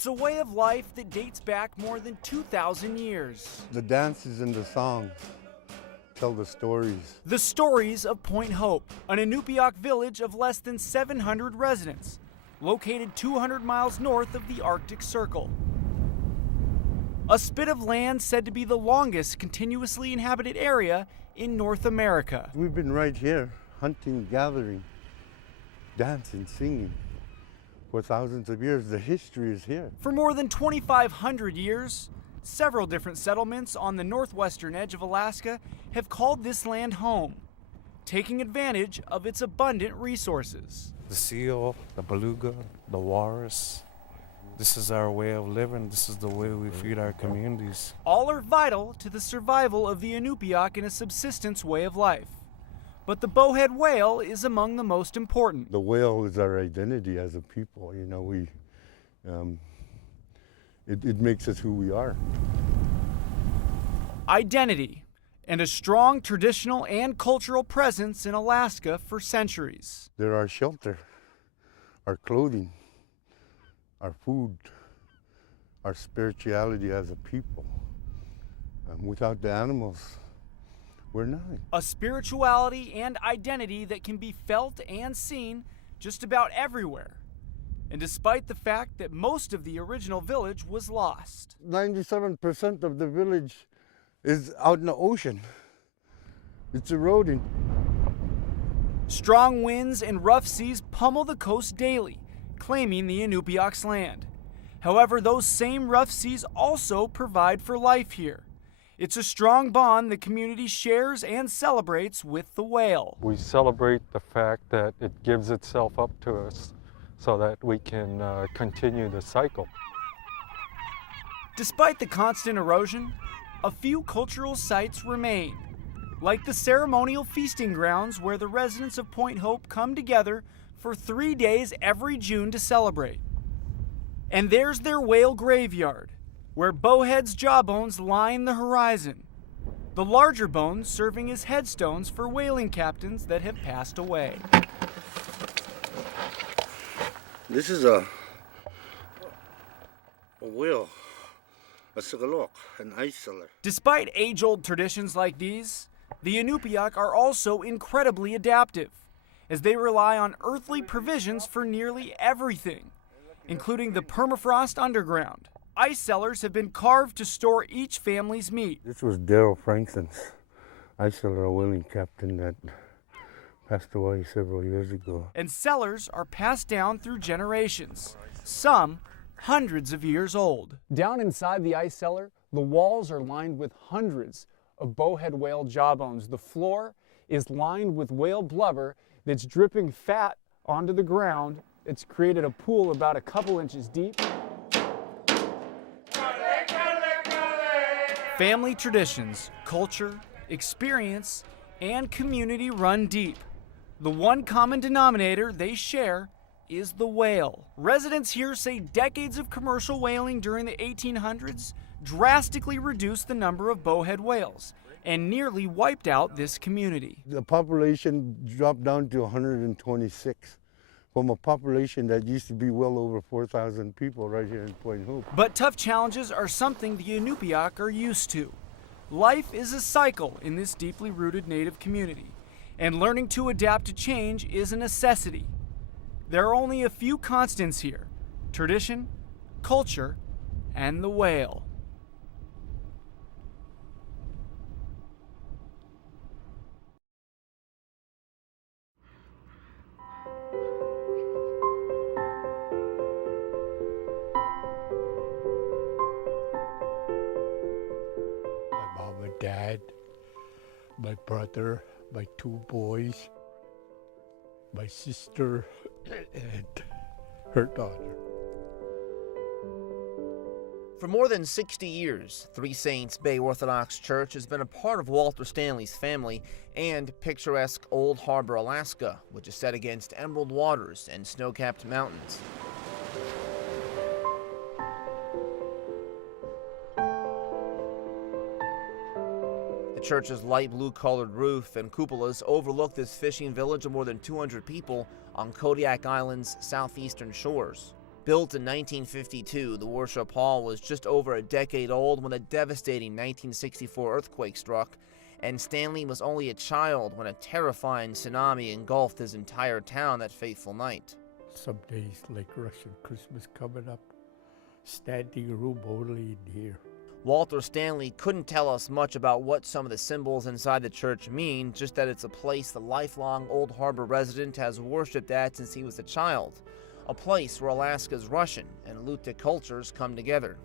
It's a way of life that dates back more than 2,000 years. The dances and the songs tell the stories. The stories of Point Hope, an Inupiaq village of less than 700 residents, located 200 miles north of the Arctic Circle. A spit of land said to be the longest continuously inhabited area in North America. We've been right here, hunting, gathering, dancing, singing. For thousands of years, the history is here. For more than 2,500 years, several different settlements on the northwestern edge of Alaska have called this land home, taking advantage of its abundant resources. The seal, the beluga, the walrus. This is our way of living. This is the way we feed our communities. All are vital to the survival of the Inupiaq in a subsistence way of life. But the bowhead whale is among the most important. The whale is our identity as a people. You know, it makes us who we are. Identity and a strong traditional and cultural presence in Alaska for centuries. They're our shelter, our clothing, our food, our spirituality as a people. Without the animals, we're nothing. A spirituality and identity that can be felt and seen just about everywhere. And despite the fact that most of the original village was lost. 97% of the village is out in the ocean. It's eroding. Strong winds and rough seas pummel the coast daily, claiming the Inupiaq's land. However, those same rough seas also provide for life here. It's a strong bond the community shares and celebrates with the whale. We celebrate the fact that it gives itself up to us so that we can continue the cycle. Despite the constant erosion, a few cultural sites remain, like the ceremonial feasting grounds where the residents of Point Hope come together for 3 days every June to celebrate. And there's their whale graveyard, where bowheads' jawbones line the horizon, the larger bones serving as headstones for whaling captains that have passed away. This is a whale, a sigalok, an ice cellar. Despite age-old traditions like these, the Inupiaq are also incredibly adaptive, as they rely on earthly provisions for nearly everything, including the permafrost underground. Ice cellars have been carved to store each family's meat. This was Daryl Frankson's ice cellar, a whaling captain that passed away several years ago. And cellars are passed down through generations, some hundreds of years old. Down inside the ice cellar, the walls are lined with hundreds of bowhead whale jawbones. The floor is lined with whale blubber that's dripping fat onto the ground. It's created a pool about a couple inches deep. Family traditions, culture, experience, and community run deep. The one common denominator they share is the whale. Residents here say decades of commercial whaling during the 1800s drastically reduced the number of bowhead whales and nearly wiped out this community. The population dropped down to 126 from a population that used to be well over 4,000 people right here in Point Hope. But tough challenges are something the Inupiaq are used to. Life is a cycle in this deeply rooted native community, and learning to adapt to change is a necessity. There are only a few constants here: tradition, culture, and the whale. My mom and dad, my brother, my 2 boys, my sister, and her daughter. For more than 60 years, Three Saints Bay Orthodox Church has been a part of Walter Stanley's family and picturesque Old Harbor, Alaska, which is set against emerald waters and snow-capped mountains. The church's light blue-colored roof and cupolas overlook this fishing village of more than 200 people on Kodiak Island's southeastern shores. Built in 1952, the worship hall was just over a decade old when a devastating 1964 earthquake struck, and Stanley was only a child when a terrifying tsunami engulfed his entire town that fateful night. Some days like Russian Christmas coming up, standing room only in here. Walter Stanley couldn't tell us much about what some of the symbols inside the church mean, just that it's a place the lifelong Old Harbor resident has worshipped at since he was a child, a place where Alaska's Russian and Alutiiq cultures come together.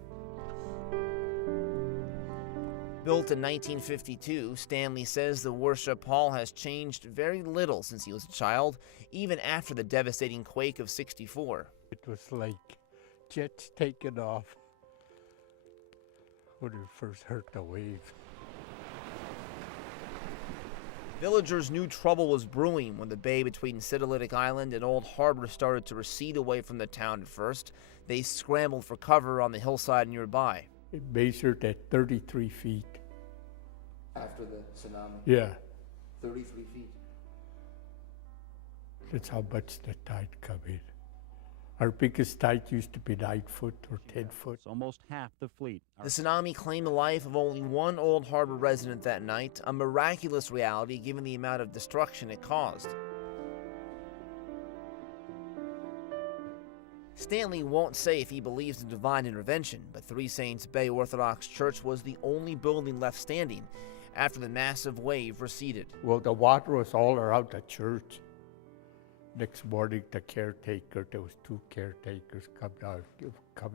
Built in 1952, Stanley says the worship hall has changed very little since he was a child, even after the devastating quake of '64. It was like jets taking off when we first heard the wave. Villagers knew trouble was brewing when the bay between Sitalitic Island and Old Harbor started to recede away from the town at first. They scrambled for cover on the hillside nearby. It measured at 33 feet. After the tsunami? Yeah, 33 feet. that's how much the tide come in. Our biggest tide used to be 9 foot or 10 foot. It's almost half the fleet. The tsunami claimed the life of only one Old Harbor resident that night, a miraculous reality given the amount of destruction it caused. Stanley won't say if he believes in divine intervention, but Three Saints Bay Orthodox Church was the only building left standing after the massive wave receded. Well, the water was all around the church. Next morning, the caretaker, there was 2 caretakers come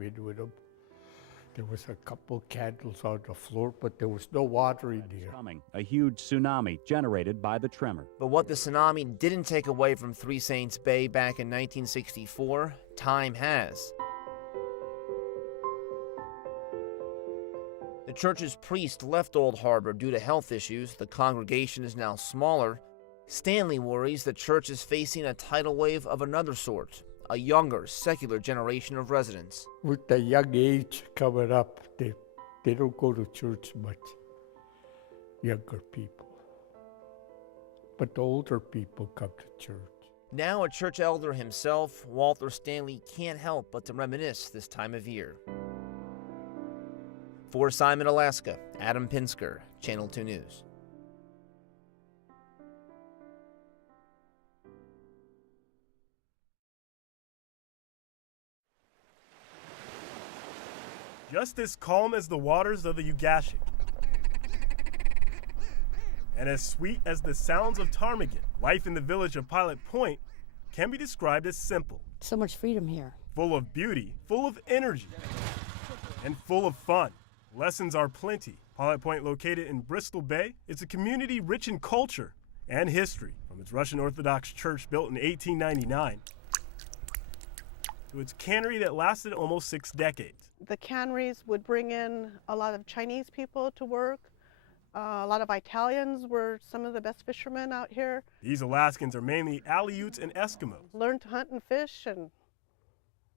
in with them. There was a couple candles on the floor, but there was no water in there. Coming, a huge tsunami generated by the tremor. But what the tsunami didn't take away from Three Saints Bay back in 1964, time has. The church's priest left Old Harbor due to health issues. The congregation is now smaller. Stanley worries the church is facing a tidal wave of another sort, a younger, secular generation of residents. With the young age coming up, they don't go to church much, younger people. But the older people come to church. Now a church elder himself, Walter Stanley can't help but to reminisce this time of year. For Simon, Alaska, Adam Pinsker, Channel 2 News. Just as calm as the waters of the Ugashic, and as sweet as the sounds of ptarmigan, life in the village of Pilot Point can be described as simple. So much freedom here. Full of beauty, full of energy, and full of fun. Lessons are plenty. Pilot Point, located in Bristol Bay, is a community rich in culture and history, from its Russian Orthodox church built in 1899 to its cannery that lasted almost 6 decades. The canneries would bring in a lot of Chinese people to work. A lot of Italians were some of the best fishermen out here. These Alaskans are mainly Aleuts and Eskimos. Learned to hunt and fish and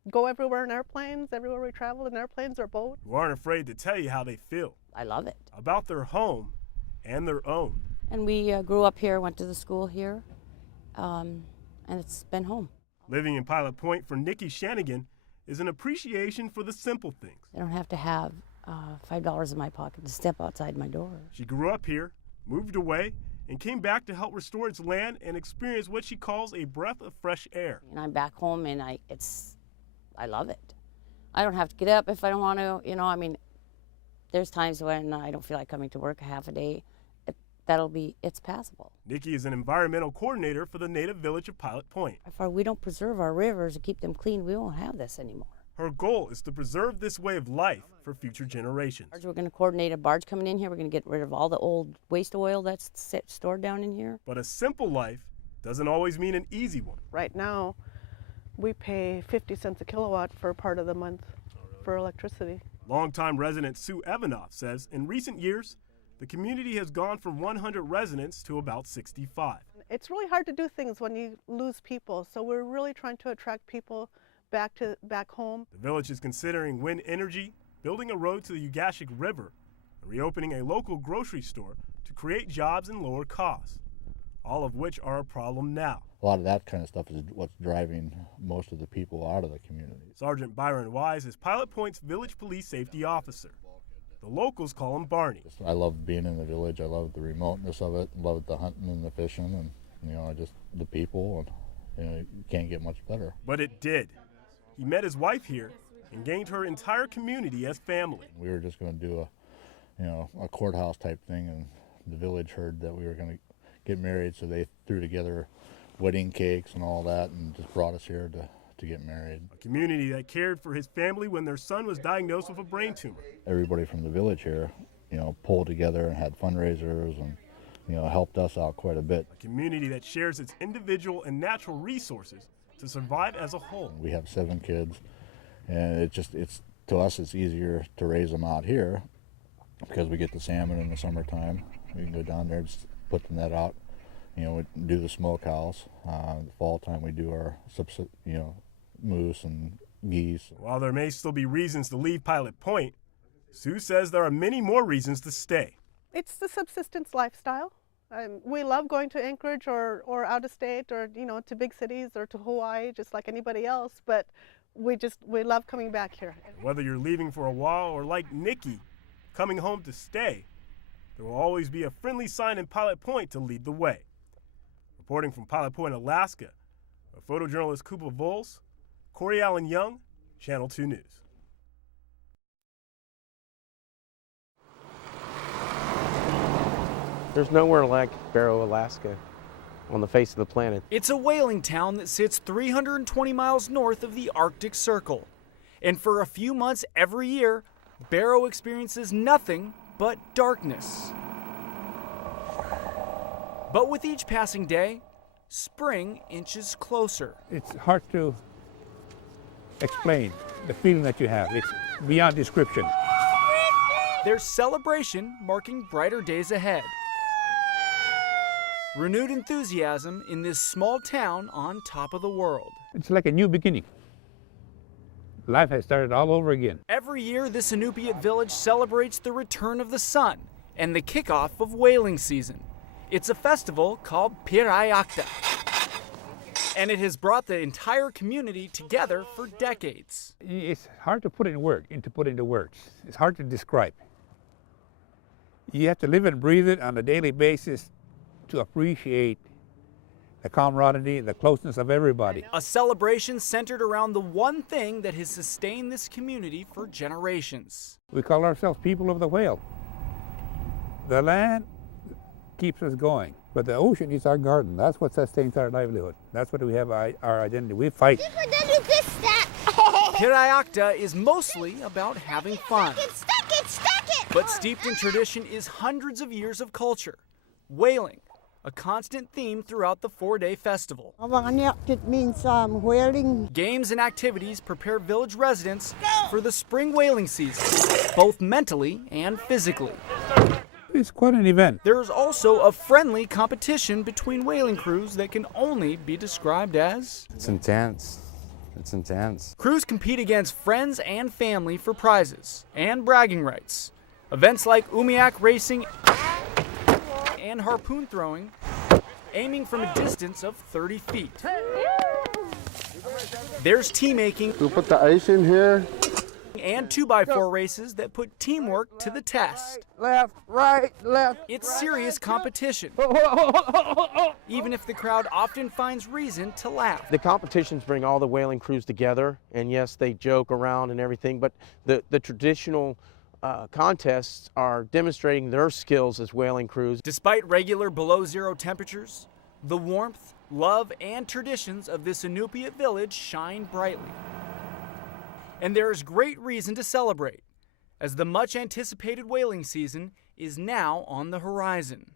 go everywhere in airplanes, everywhere we traveled in airplanes or boats. Who aren't afraid to tell you how they feel I love it. about their home and their own. And we grew up here, went to the school here, and it's been home. Living in Pilot Point for Nikki Shanigan is an appreciation for the simple things. I don't have to have $5 in my pocket to step outside my door. She grew up here, moved away, and came back to help restore its land and experience what she calls a breath of fresh air. And I'm back home, and I love it. I don't have to get up if I don't want to. There's times when I don't feel like coming to work a half a day. It's passable. Nikki is an environmental coordinator for the native village of Pilot Point. If we don't preserve our rivers and keep them clean, we won't have this anymore. Her goal is to preserve this way of life for future generations. We're going to coordinate a barge coming in here. We're going to get rid of all the old waste oil that's stored down in here. But a simple life doesn't always mean an easy one. Right now, we pay 50 cents a kilowatt for part of the month for electricity. Longtime resident Sue Evanoff says in recent years, the community has gone from 100 residents to about 65. It's really hard to do things when you lose people, so we're really trying to attract people back home. The village is considering wind energy, building a road to the Ugashic River, and reopening a local grocery store to create jobs and lower costs, all of which are a problem now. a lot of that kind of stuff is what's driving most of the people out of the community. Sergeant Byron Wise is Pilot Point's village police safety officer. The locals call him Barney. I love being in the village. I love the remoteness of it. Love the hunting and the fishing, and just the people, and you can't get much better. But it did. He met his wife here and gained her entire community as family. We were just going to do a courthouse type thing, and the village heard that we were going to get married, so they threw together wedding cakes and all that, and just brought us here to get married. A community that cared for his family when their son was diagnosed with a brain tumor. Everybody from the village here, pulled together and had fundraisers and, helped us out quite a bit. A community that shares its individual and natural resources to survive as a whole. We have 7 kids, and to us it's easier to raise them out here because we get the salmon in the summertime. We can go down there and just put the net out. We do the smokehouse. The fall time we do our, moose and geese. While there may still be reasons to leave Pilot Point, Sue says there are many more reasons to stay. It's the subsistence lifestyle. We love going to Anchorage or out of state or to big cities or to Hawaii just like anybody else, but we love coming back here. Whether you're leaving for a while or like Nikki, coming home to stay, there will always be a friendly sign in Pilot Point to lead the way. Reporting from Pilot Point, Alaska, photojournalist Kuba Wuls, Corey Allen Young, Channel 2 News. There's nowhere like Barrow, Alaska on the face of the planet. It's a whaling town that sits 320 miles north of the Arctic Circle. And for a few months every year, Barrow experiences nothing but darkness. But with each passing day, spring inches closer. It's hard to explain the feeling that you have. It's beyond description. There's celebration marking brighter days ahead. Renewed enthusiasm in this small town on top of the world. It's like a new beginning. Life has started all over again. Every year, this Inupiat village celebrates the return of the sun and the kickoff of whaling season. It's a festival called Pirayakta, and it has brought the entire community together for decades. It's hard to put into words. It's hard to describe. You have to live and breathe it on a daily basis to appreciate the camaraderie, the closeness of everybody. A celebration centered around the one thing that has sustained this community for generations. We call ourselves people of the whale. The land keeps us going, but the ocean is our garden. That's what sustains our livelihood. That's what we have our identity. We fight. Pirayakta is mostly about having fun. Stuck it! But steeped in tradition is hundreds of years of culture. Whaling, a constant theme throughout the 4-day festival. It means whaling. Games and activities prepare village residents for the spring whaling season, both mentally and physically. It's quite an event. There's also a friendly competition between whaling crews that can only be described as... It's intense. It's intense. Crews compete against friends and family for prizes and bragging rights. Events like umiak racing and harpoon throwing, aiming from a distance of 30 feet. There's tea making. We put the ice in here. And 2x4 races that put teamwork to the test. Left, right, left. It's serious competition, even if the crowd often finds reason to laugh. The competitions bring all the whaling crews together, and yes, they joke around and everything, but the traditional contests are demonstrating their skills as whaling crews. Despite regular below-zero temperatures, the warmth, love, and traditions of this Inupiat village shine brightly. And there is great reason to celebrate, as the much-anticipated whaling season is now on the horizon.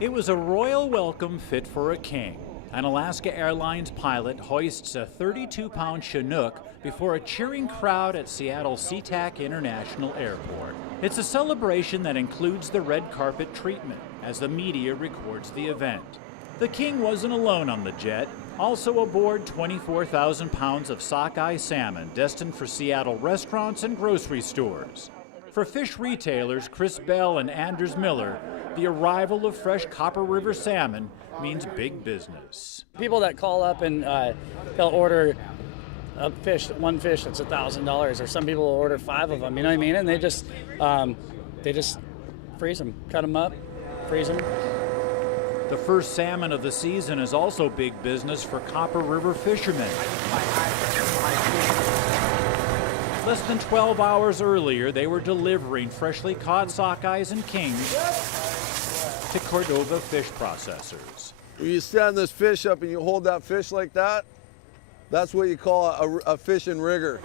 It was a royal welcome fit for a king. An Alaska Airlines pilot hoists a 32-pound Chinook before a cheering crowd at Seattle SeaTac International Airport. It's a celebration that includes the red carpet treatment as the media records the event. The king wasn't alone on the jet. Also aboard, 24,000 pounds of sockeye salmon destined for Seattle restaurants and grocery stores. For fish retailers Chris Bell and Anders Miller, the arrival of fresh Copper River salmon means big business. People that call up and they'll order a fish, one fish that's $1,000, or some people will order 5 of them, you know what I mean? And they just freeze them, cut them up, freeze them. The first salmon of the season is also big business for Copper River fishermen. Less than 12 hours earlier, they were delivering freshly caught sockeyes and kings to Cordova fish processors. When you stand this fish up and you hold that fish like that, that's what you call a fishing rigger.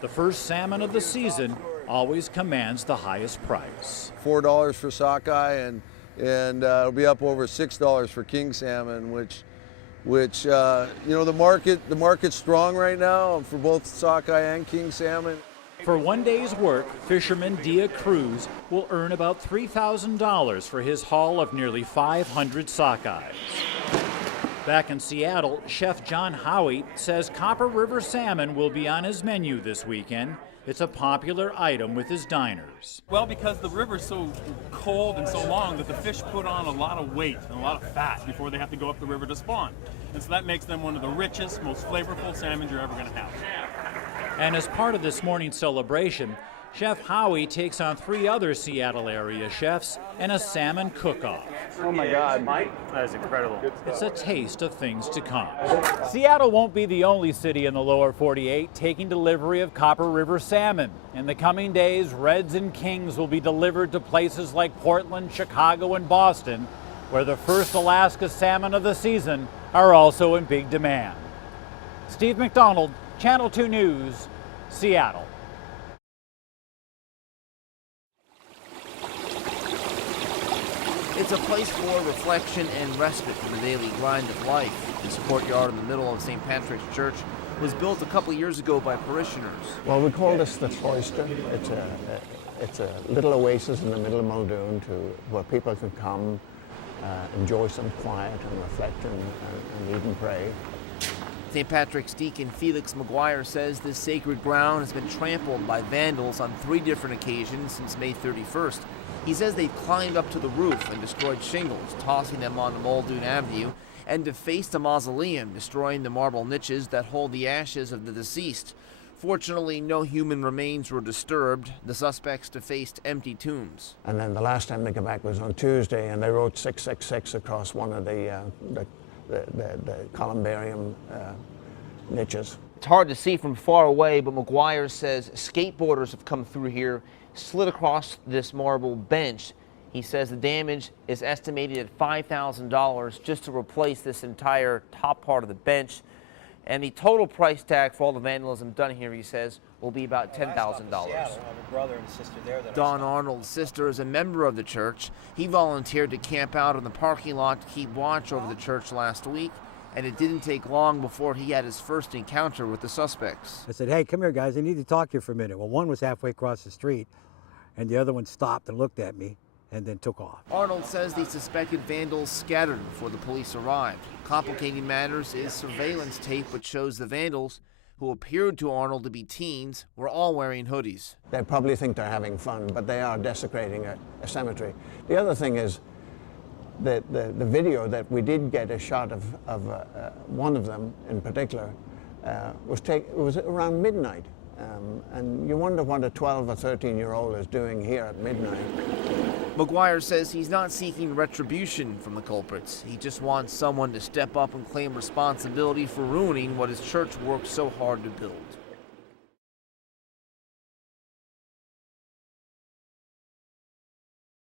The first salmon of the season always commands the highest price. $4 for sockeye, and it'll be up over $6 for king salmon, which you know, the market's strong right now for both sockeye and king salmon. For one day's work, fisherman Dia Cruz will earn about $3,000 for his haul of nearly 500 sockeyes. Back in Seattle, Chef John Howie says Copper River salmon will be on his menu this weekend. It's a popular item with his diners. Well, because the river's so cold and so long that the fish put on a lot of weight and a lot of fat before they have to go up the river to spawn. And so that makes them one of the richest, most flavorful salmon you're ever going to have. And as part of this morning's celebration, Chef Howie takes on 3 other Seattle area chefs and a salmon cook-off. Oh my God, Mike, that is incredible. It's a taste of things to come. Seattle won't be the only city in the lower 48 taking delivery of Copper River salmon. In the coming days, Reds and Kings will be delivered to places like Portland, Chicago, and Boston, where the first Alaska salmon of the season are also in big demand. Steve McDonald, Channel 2 News, Seattle. It's a place for reflection and respite from the daily grind of life. This courtyard in the middle of St. Patrick's Church was built a couple of years ago by parishioners. Well, we call this the Cloister. It's a little oasis in the middle of Muldoon where people can come, enjoy some quiet and reflect and eat and pray. St. Patrick's deacon Felix McGuire says this sacred ground has been trampled by vandals on 3 different occasions since May 31st. He says they've climbed up to the roof and destroyed shingles, tossing them onto Muldoon Avenue, and defaced a mausoleum, destroying the marble niches that hold the ashes of the deceased. Fortunately, no human remains were disturbed. The suspects defaced empty tombs. And then the last time they came back was on Tuesday, and they wrote 666 across one of the columbarium niches. It's hard to see from far away, but McGuire says skateboarders have come through here, slid across this marble bench. He says the damage is estimated at $5,000 just to replace this entire top part of the bench. And the total price tag for all the vandalism done here, he says, will be about $10,000. Don Arnold's sister is a member of the church. He volunteered to camp out in the parking lot to keep watch over the church last week, and it didn't take long before he had his first encounter with the suspects. I said, hey, come here, guys. I need to talk to you for a minute. Well, one was halfway across the street, and the other one stopped and looked at me and then took off. Arnold says the suspected vandals scattered before the police arrived. Complicating matters is surveillance tape which shows the vandals, who appeared to Arnold to be teens, were all wearing hoodies. They probably think they're having fun, but they are desecrating a cemetery. The other thing is the video that we did get a shot of one of them in particular it was around midnight. And you wonder what a 12 or 13-year-old is doing here at midnight. McGuire says he's not seeking retribution from the culprits. He just wants someone to step up and claim responsibility for ruining what his church worked so hard to build.